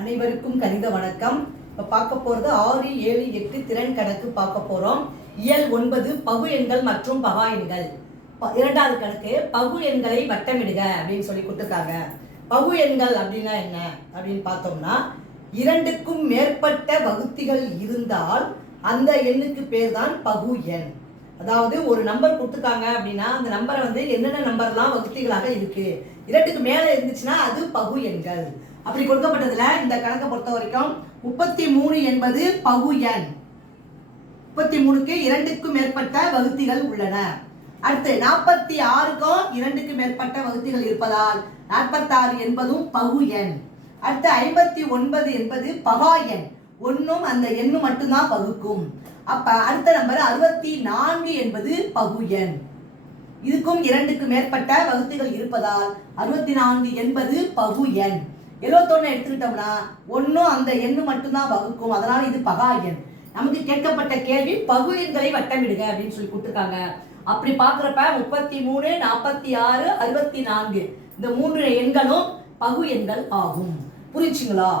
அனைவருக்கும் கணித வணக்கம். இப்போ பார்க்க போகிறது ஆறு ஏழு எட்டு திறன் கணக்கு பார்க்க போகிறோம் இயல் ஒன்பது பகு எண்கள் மற்றும் பகா எண்கள். ப- இரண்டாவது கணக்கு பகு எண்களை வட்டமிடுக அப்படின்னு சொல்லி கொடுத்துருக்காங்க. பகு எண்கள் அப்படின்னா என்ன அப்படின்னு பார்த்தோம்னா இரண்டுக்கும் மேற்பட்ட வகுத்திகள் இருந்தால் அந்த எண்ணுக்கு பேர் தான் பகு எண். அதாவது ஒரு நம்பர் கொடுத்துருக்காங்க அப்படின்னா அந்த நம்பரை வந்து என்னென்ன நம்பர்லாம் வகுத்திகளாக இருக்குது இரண்டுக்கு மேலே இருந்துச்சுன்னா அது பகு எண்கள். அப்படி கொடுக்கப்பட்டதுல இந்த கணக்கை பொறுத்த வரைக்கும் முப்பத்தி மூணு என்பது பகு எண். முப்பத்தி மூணுக்கு இரண்டுக்கும் மேற்பட்ட வகுத்திகள் உள்ளன. அடுத்து நாற்பத்தி ஆறுக்கும் இரண்டுக்கு மேற்பட்ட வகுத்திகள் இருப்பதால் நாற்பத்தாறு என்பதும் பகு எண். அடுத்து ஐம்பத்தி ஒன்பது என்பது பகா எண். ஒன்றும் அந்த எண்ணு மட்டும்தான் பகுக்கும் அப்ப அடுத்த நம்பர் அறுபத்தி நான்கு என்பது பகு எண். இதுக்கும் இரண்டுக்கு மேற்பட்ட வகுத்துகள் இருப்பதால் அறுபத்தி நான்கு என்பது பகு எண். எழுவத்தொன்னு எடுத்துக்கிட்டோம்னா ஒன்றும் அந்த எண்ணு மட்டும்தான் வகுக்கும். அதனால இது பகா எண். நமக்கு கேட்கப்பட்ட கேள்வி பகு எண்களை வட்டமிடுங்க அப்படின்னு சொல்லி கொடுத்துருக்காங்க. அப்படி பார்க்குறப்ப முப்பத்தி மூணு நாற்பத்தி ஆறு அறுபத்தி நான்கு இந்த மூன்று எண்களும் பகு எண்கள் ஆகும். புரிச்சுங்களா